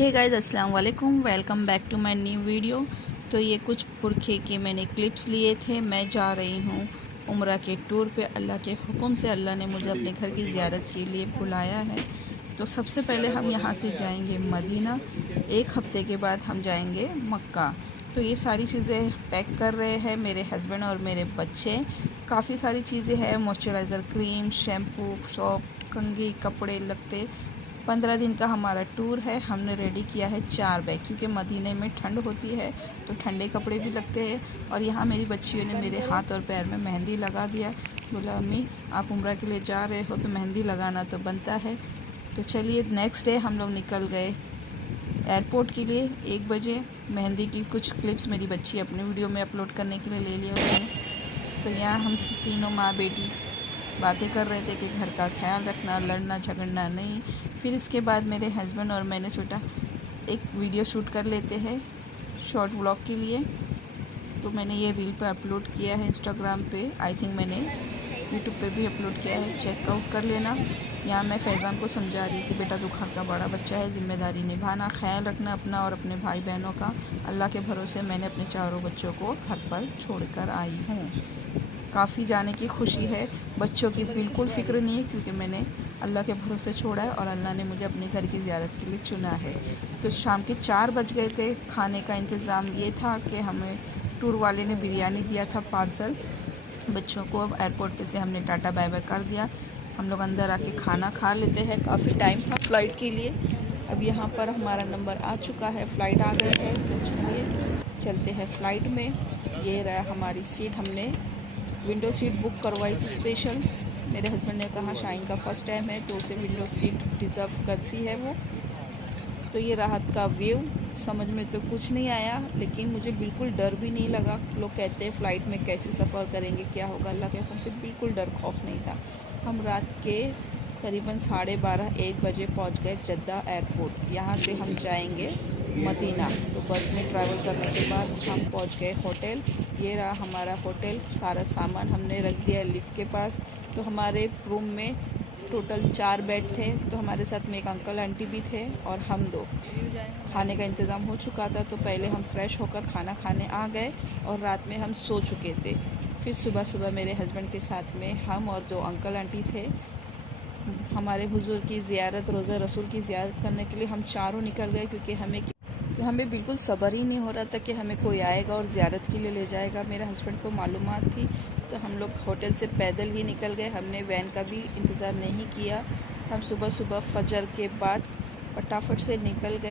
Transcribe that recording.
हे guys, अस्सलाम वालेकुम। Welcome back to my new video. तो ये कुछ पुरखे के मैंने क्लिप्स लिए थे। मैं जा रही हूँ उम्रा के टूर पे। अल्लाह के हुक्म से अल्लाह ने मुझे अपने घर की ज़ियारत के लिए बुलाया है। तो सबसे पहले हम यहाँ से जाएंगे मदीना, एक हफ़्ते के बाद हम जाएंगे मक्का। तो ये सारी चीज़ें पैक कर रहे हैं मेरे हस्बैंड और मेरे बच्चे। काफ़ी सारी चीज़ें हैं, मॉइस्चराइज़र, क्रीम, शैम्पू, सोप, कंघी, कपड़े लगते। 15 दिन का हमारा टूर है। हमने रेडी किया है 4 बैग, क्योंकि मदीने में ठंड होती है तो ठंडे कपड़े भी लगते हैं। और यहाँ मेरी बच्चियों ने मेरे हाथ और पैर में मेहंदी लगा दिया। बोला अम्मी आप उम्रा के लिए जा रहे हो तो मेहंदी लगाना तो बनता है। तो चलिए, नेक्स्ट डे हम लोग निकल गए एयरपोर्ट के लिए 1 बजे। मेहंदी की कुछ क्लिप्स मेरी बच्ची अपने वीडियो में अपलोड करने के लिए ले लिया उसने। तो यहाँ हम तीनों माँ बेटी बातें कर रहे थे कि घर का ख्याल रखना, लड़ना झगड़ना नहीं। फिर इसके बाद मेरे हस्बैंड और मैंने सोचा एक वीडियो शूट कर लेते हैं शॉर्ट व्लॉग के लिए। तो मैंने ये रील पे अपलोड किया है इंस्टाग्राम पे। आई थिंक मैंने यूट्यूब पे भी अपलोड किया है, चेकआउट कर लेना। यहाँ मैं फैज़ान को समझा रही थी, बेटा तू घर का बड़ा बच्चा है, ज़िम्मेदारी निभाना, ख्याल रखना अपना और अपने भाई बहनों का। अल्लाह के भरोसे मैंने अपने चारों बच्चों को घर पर छोड़ कर आई हूँ। काफ़ी जाने की खुशी है, बच्चों की बिल्कुल फ़िक्र नहीं है, क्योंकि मैंने अल्लाह के भरोसे छोड़ा है और अल्लाह ने मुझे अपने घर की ज़ियारत के लिए चुना है। तो शाम के 4 बज गए थे। खाने का इंतज़ाम ये था कि हमें टूर वाले ने बिरयानी दिया था पार्सल बच्चों को। एयरपोर्ट पे से हमने टाटा बाय बाय कर दिया। हम लोग अंदर आके खाना खा लेते हैं। काफ़ी टाइम था फ़्लाइट के लिए। अब यहाँ पर हमारा नंबर आ चुका है, फ़्लाइट आ गई है। तो चलिए चलते हैं फ़्लाइट में। ये रहा हमारी सीट, हमने विंडो सीट बुक करवाई थी स्पेशल। मेरे हस्बैंड ने कहा शाइन का फ़र्स्ट टाइम है तो उसे विंडो सीट डिज़र्व करती है वो। तो ये राहत का व्यू, समझ में तो कुछ नहीं आया, लेकिन मुझे बिल्कुल डर भी नहीं लगा। लोग कहते हैं फ़्लाइट में कैसे सफ़र करेंगे, क्या होगा, अल्लाह के हुक्म से बिल्कुल डर खौफ नहीं था। हम रात के करीबन 12:30-1 बजे पहुंच गए जद्दा एयरपोर्ट। यहाँ से हम जाएंगे मदीना। तो बस में ट्रैवल करने के बाद हम पहुंच गए होटल। ये रहा हमारा होटल। सारा सामान हमने रख दिया लिफ्ट के पास। तो हमारे रूम में टोटल 4 बेड थे। तो हमारे साथ में एक अंकल आंटी भी थे और हम 2। खाने का इंतज़ाम हो चुका था तो पहले हम फ्रेश होकर खाना खाने आ गए और रात में हम सो चुके थे। फिर सुबह सुबह मेरे हस्बैंड के साथ में हम और 2 अंकल आंटी थे हमारे हुजूर की ज़ियारत, रोज़ा रसूल की ज़ियारत करने के लिए हम चारों निकल गए, क्योंकि हमें बिल्कुल सब्र ही नहीं हो रहा था कि हमें कोई आएगा और ज़ियारत के लिए ले जाएगा। मेरे हस्बैंड को मालूमात थी तो हम लोग होटल से पैदल ही निकल गए। हमने वैन का भी इंतज़ार नहीं किया। हम सुबह सुबह फजर के बाद फटाफट से निकल गए।